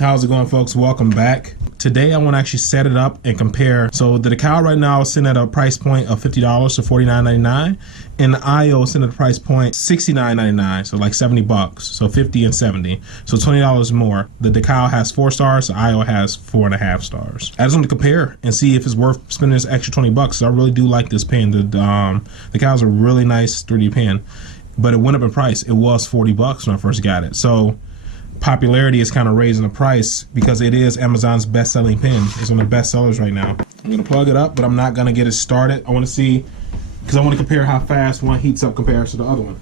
How's it going, folks? Welcome back. Today I want to actually set it up and compare. So the Dikale right now is sitting at a price point of $50 to $49.99, and the AIO is sitting at a price point $69.99, so like 70 bucks, so 50 and 70, so $20 more. The Dikale has 4 stars, the AIO has 4.5 stars. I just want to compare and see if it's worth spending this extra 20 bucks. So I really do like this pen. The Dikale is a really nice 3D pen, but it went up in price. It was 40 bucks when I first got it. So popularity is kind of raising the price because it is Amazon's best-selling pen. It's one of the best sellers right now. I'm gonna plug it up, but I'm not gonna get it started. I want to see, because I want to compare how fast one heats up compared to the other one.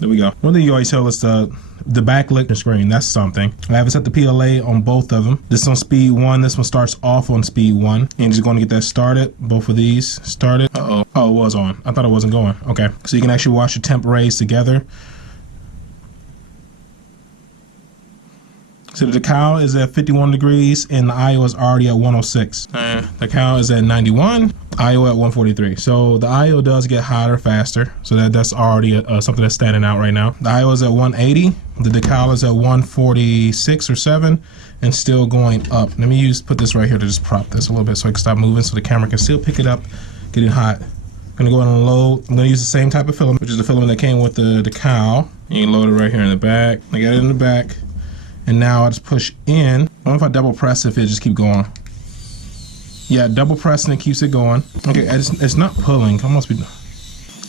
There we go. One thing you always tell us the backlit screen. That's something. I have it set the PLA on both of them. This on speed 1. This one starts off on speed 1. And just going to get that started. Both of these started. Oh, it was on. I thought it wasn't going. Okay, so you can actually watch the temp raise together. So the Dikale is at 51 degrees and the AIO is already at 106. The Dikale is at 91, AIO at 143. So the AIO does get hotter faster. So that's already something that's standing out right now. The AIO is at 180. The Dikale is at 146 or 7 and still going up. Let me put this right here to just prop this a little bit so I can stop moving so the camera can still pick it up, getting hot. I'm gonna go ahead and load. I'm gonna use the same type of filament, which is the filament that came with the Dikale. You can load it right here in the back. I got it in the back. And now I just push in. I don't know if I double press if it just keep going. Yeah, double pressing it keeps it going. Okay, it's not pulling. I must be.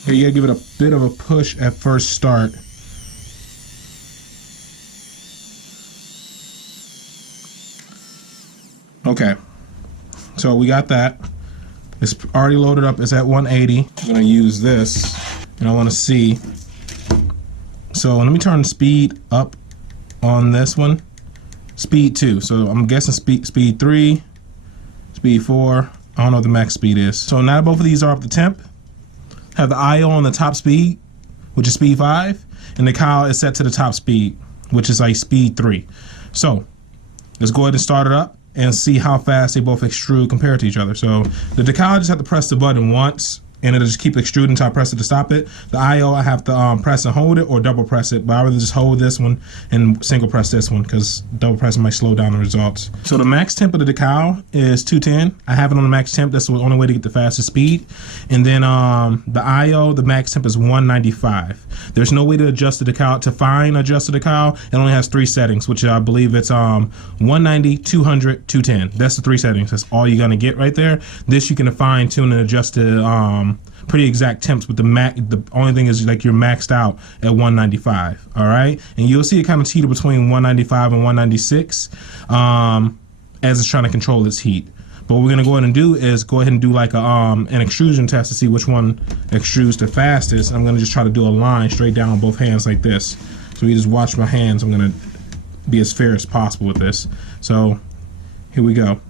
Okay, you gotta give it a bit of a push at first start. Okay, so we got that. It's already loaded up. It's at 180. I'm gonna use this, and I want to see. So let me turn the speed up on this one. Speed 2. So I'm guessing speed 3, speed 4. I don't know what the max speed is. So now both of these are up to temp. Have the AIO on the top speed, which is speed 5, and the Dikale is set to the top speed, which is like speed 3. So let's go ahead and start it up and see how fast they both extrude compared to each other. So the Dikale just have to press the button once and it'll just keep extruding until I press it to stop it. The AIO, I have to press and hold it or double press it, but I rather just hold this one and single press this one because double pressing might slow down the results. So the max temp of the Dikale is 210. I have it on the max temp. That's the only way to get the fastest speed. And then the AIO, the max temp is 195. There's no way to adjust the Dikale. To adjust the Dikale, it only has 3 settings, which I believe it's 190, 200, 210. That's the 3 settings. That's all you're gonna get right there. This you can fine tune and adjust to pretty exact temps, but the only thing is like you're maxed out at 195. All right, and you'll see it kind of teeter between 195 and 196 as it's trying to control its heat. But what we're gonna go ahead and do is go ahead and do like an extrusion test to see which one extrudes the fastest. I'm gonna just try to do a line straight down on both hands like this. So you just watch my hands. I'm gonna be as fair as possible with this. So here we go.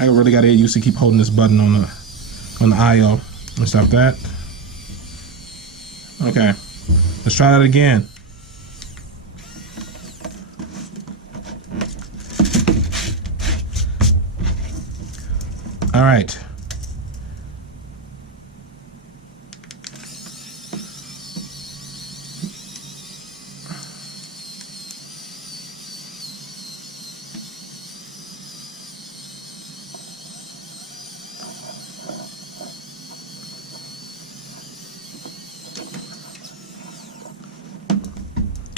I really got to get used to keep holding this button on the AIO. Let me stop that. Okay, let's try that again. All right.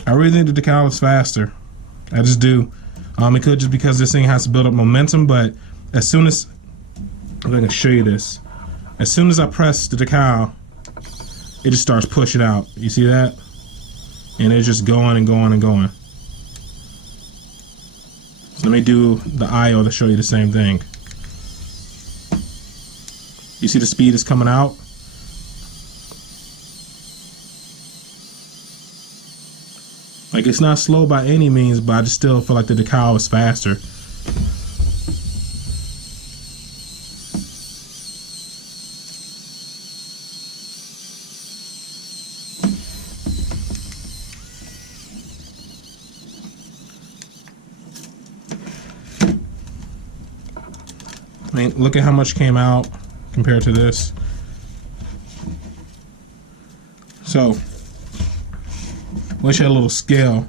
I really think the Dikale is faster. I just do. It could just because this thing has to build up momentum, but as soon as I'm going to show you this, as soon as I press the Dikale, it just starts pushing out. You see that? And it's just going and going and going. So let me do the AIO to show you the same thing. You see the speed is coming out? Like, it's not slow by any means, but I just still feel like the Dikale is faster. I mean, look at how much came out compared to this. So wish I had a little scale.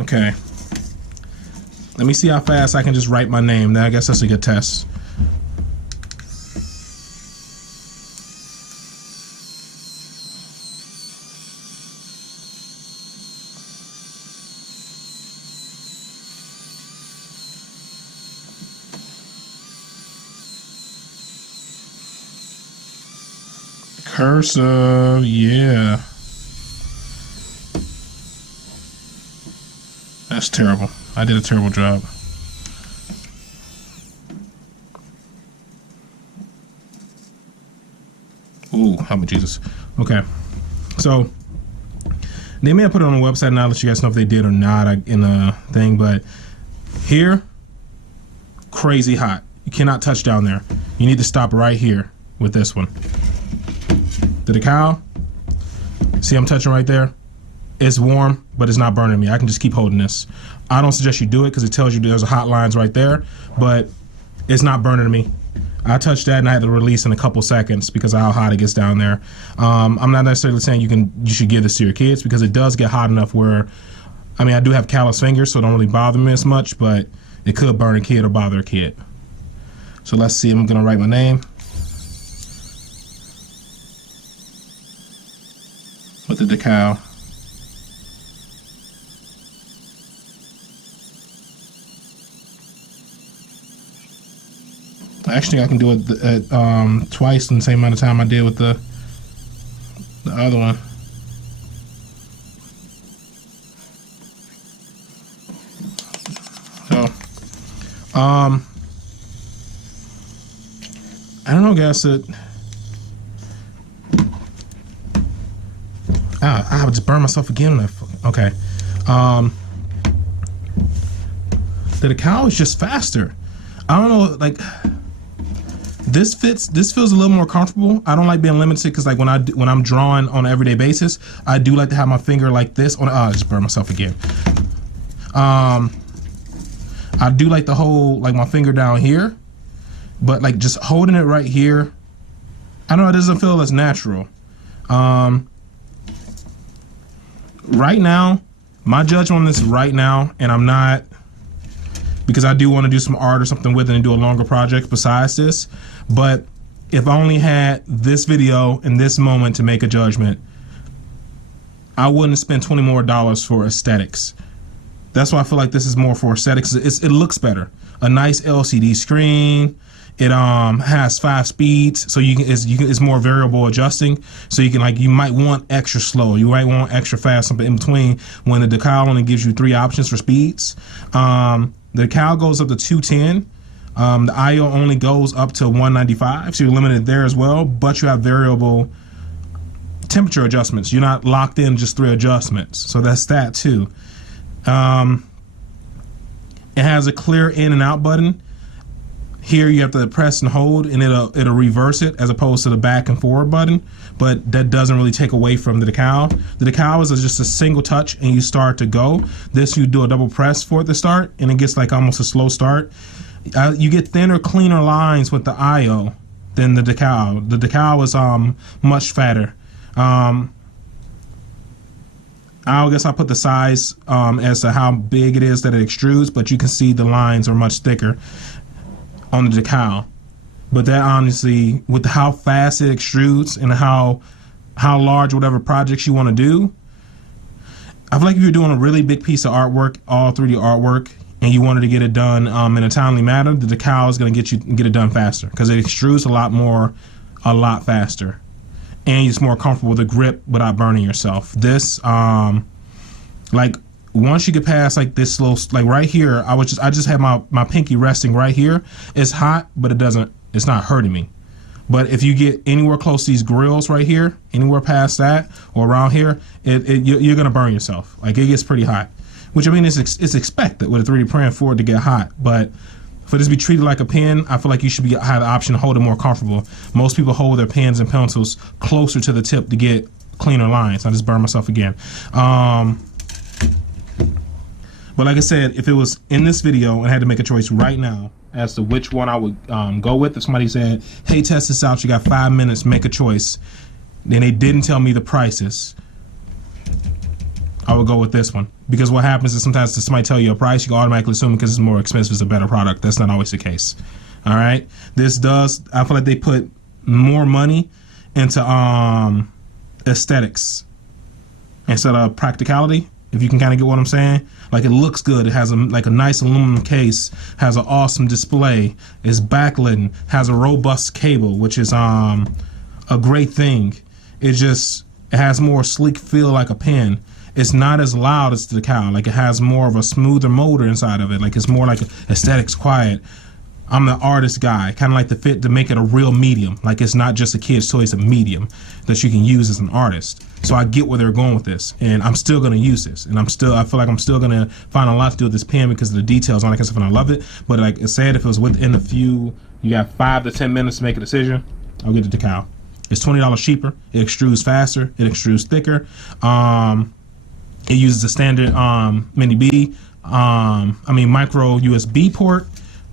Okay. Let me see how fast I can just write my name. Now I guess that's a good test. Cursive, yeah. That's terrible. I did a terrible job. Ooh, help me Jesus. Okay. So they may have put it on the website, and I'll let you guys know if they did or not in a thing, but here, crazy hot. You cannot touch down there. You need to stop right here with this one. The decal, see I'm touching right there? It's warm, but it's not burning me. I can just keep holding this. I don't suggest you do it because it tells you there's hot lines right there, but it's not burning me. I touched that and I had to release in a couple seconds because of how hot it gets down there. I'm not necessarily saying you should give this to your kids because it does get hot enough where, I mean, I do have callous fingers, so it don't really bother me as much, but it could burn a kid or bother a kid. So let's see, I'm gonna write my name with the decal. Actually, I can do it twice in the same amount of time I did with the other one. So, I don't know, guys. I would just burn myself again. Okay. The decal is just faster. I don't know, like. This feels a little more comfortable. I don't like being limited because like when I'm drawing on an everyday basis, I do like to have my finger like this on. I just burned myself again. I do like to hold like my finger down here, but like just holding it right here, I don't know, it doesn't feel as natural. Right now, my judgment on this right now, and I'm not, because I do want to do some art or something with it and do a longer project besides this. But if I only had this video and this moment to make a judgment, I wouldn't spend $20 more for aesthetics. That's why I feel like this is more for aesthetics. It looks better. A nice LCD screen. It has 5 speeds, so it's more variable adjusting. So you can you might want extra slow, you might want extra fast, something in between. When the decal only gives you 3 options for speeds. The decal goes up to 210. The AIO only goes up to 195, so you're limited there as well, but you have variable temperature adjustments. You're not locked in just 3 adjustments, so that's that too. It has a clear in and out button. Here you have to press and hold, and it'll reverse it as opposed to the back and forward button, but that doesn't really take away from the decal. The decal is just a single touch and you start to go. This you do a double press for it to start, and it gets like almost a slow start. You get thinner, cleaner lines with the AIO than the decal. The decal is much fatter. I guess I'll put the size as to how big it is that it extrudes, but you can see the lines are much thicker on the decal. But that honestly, with how fast it extrudes and how large whatever projects you want to do, I feel like if you're doing a really big piece of artwork, all 3D artwork, and you wanted to get it done in a timely manner, the decal is going to get it done faster because it extrudes a lot faster, and it's more comfortable with the grip without burning yourself. This, like once you get past like this slow, like right here, I just have my pinky resting right here. It's hot, but it's not hurting me. But if you get anywhere close to these grills right here, anywhere past that or around here, you're gonna burn yourself. Like it gets pretty hot. Which I mean, it's expected with a 3D print for it to get hot, but for this to be treated like a pen, I feel like you should have the option to hold it more comfortable. Most people hold their pens and pencils closer to the tip to get cleaner lines. I just burned myself again. But like I said, if it was in this video and I had to make a choice right now as to which one I would go with, if somebody said, hey, test this out, you got 5 minutes, make a choice, then they didn't tell me the prices, I would go with this one. Because what happens is sometimes somebody tell you a price, you can automatically assume because it's more expensive, it's a better product. That's not always the case. All right, this does, I feel like they put more money into aesthetics instead of practicality, if you can kind of get what I'm saying. Like, it looks good, it has like a nice aluminum case, has an awesome display, is backlit, has a robust cable, which is a great thing. It has more sleek feel, like a pen. It's not as loud as the Dikale. Like, it has more of a smoother motor inside of it. Like, it's more like aesthetics, quiet. I'm the artist guy, kind of like the fit to make it a real medium. Like, it's not just a kid's toy, it's a medium that you can use as an artist. So I get where they're going with this, and I'm still gonna use this. And I feel like I'm still gonna find a lot to do with this pen because of the details on it, and I love it. But like I said, if it was within you got 5 to 10 minutes to make a decision, I'll get the Dikale. It's $20 cheaper, it extrudes faster, it extrudes thicker. It uses a standard mini B, micro USB port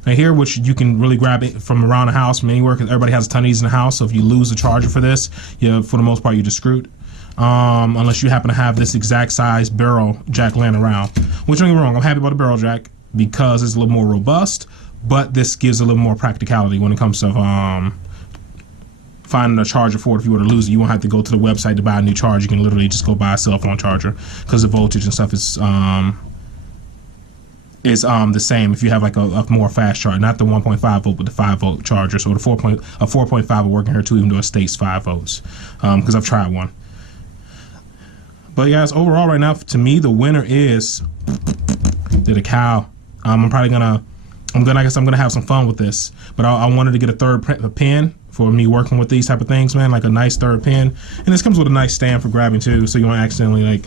right here, which you can really grab it from around the house, from anywhere, because everybody has a ton of these in the house. So if you lose the charger for this, for the most part, you're just screwed. Unless you happen to have this exact size barrel jack laying around. Which, don't get me wrong, I'm happy about the barrel jack because it's a little more robust, but this gives a little more practicality when it comes to finding a charger for it. If you were to lose it, you won't have to go to the website to buy a new charger. You can literally just go buy a cell phone charger because the voltage and stuff is the same if you have like a more fast charger, not the 1.5 volt, but the 5 volt charger. So the 4.5 will work in here too, even though it states 5 volts, because I've tried one. But guys, overall right now, to me, the winner is the Dikale. I guess I'm gonna have some fun with this, but I wanted to get a third pen for me working with these type of things, man, like a nice third pen. And this comes with a nice stand for grabbing too, so you won't accidentally like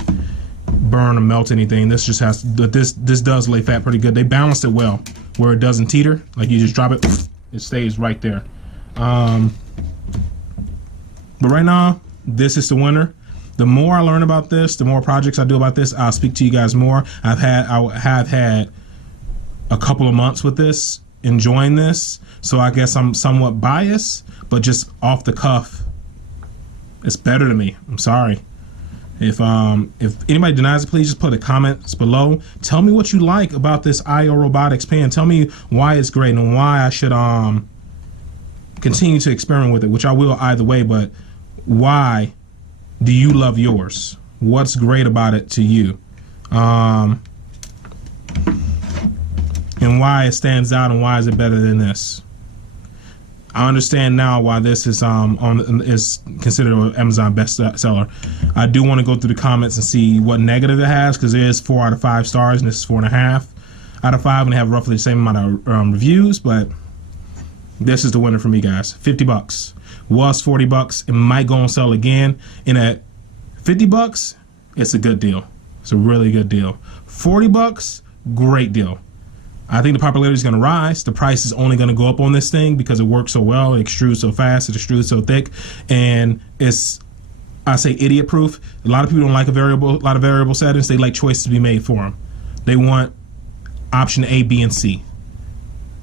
burn or melt anything. This just has, this does lay fat pretty good. They balanced it well, where it doesn't teeter. Like, you just drop it, it stays right there. But right now, this is the winner. The more I learn about this, the more projects I do about this, I'll speak to you guys more. I have had a couple of months with this, enjoying this, so I guess I'm somewhat biased, but just off the cuff, it's better to me. I'm sorry. If anybody denies it, please just put a comments below. Tell me what you like about this AIO Robotics pen. Tell me why it's great and why I should continue to experiment with it, which I will either way, but why do you love yours? What's great about it to you? And why it stands out, and why is it better than this? I understand now why this is is considered an Amazon bestseller. I do want to go through the comments and see what negative it has, because it is 4 out of 5 stars, and this is 4.5 out of 5, and they have roughly the same amount of reviews. But this is the winner for me, guys. 50 bucks was 40 bucks. It might go on sale again, and at 50 bucks, it's a good deal. It's a really good deal. 40 bucks, great deal. I think the popularity is going to rise. The price is only going to go up on this thing because it works so well. It extrudes so fast. It extrudes so thick, and it's, I say, idiot proof. A lot of people don't like a lot of variable settings. They like choices to be made for them. They want option A, B, and C.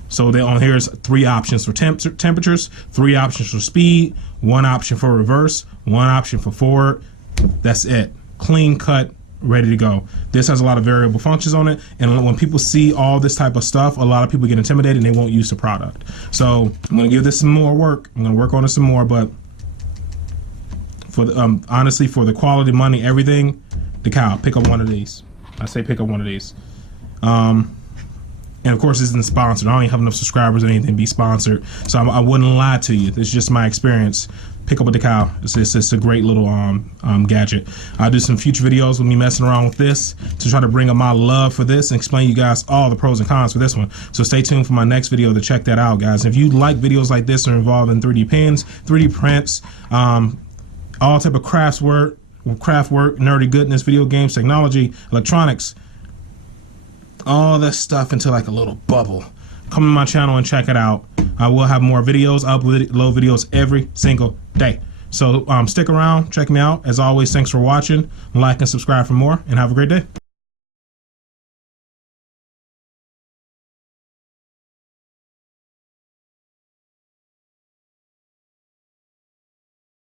So here's 3 options for temperatures, 3 options for speed, 1 option for reverse, 1 option for forward. That's it. Clean cut, ready to go. This has a lot of variable functions on it, and when people see all this type of stuff, a lot of people get intimidated and they won't use the product. So I'm gonna give this some more work. I'm gonna work on it some more, but for the, honestly, for the quality, money, everything, Dikale, pick up one of these. I say pick up one of these. And of course, this isn't sponsored. I don't even have enough subscribers or anything to be sponsored, so I wouldn't lie to you. It's just my experience. Pick up a Dikale. It's a great little gadget. I'll do some future videos with me messing around with this to try to bring up my love for this and explain you guys all the pros and cons for this one. So stay tuned for my next video to check that out, guys. If you like videos like this that are involved in 3D pens, 3D prints, all type of craft work, nerdy goodness, video games, technology, electronics, all this stuff into like a little bubble, come to my channel and check it out. I will have more videos. I upload videos every single day. So stick around, check me out. As always, thanks for watching. Like and subscribe for more, and have a great day.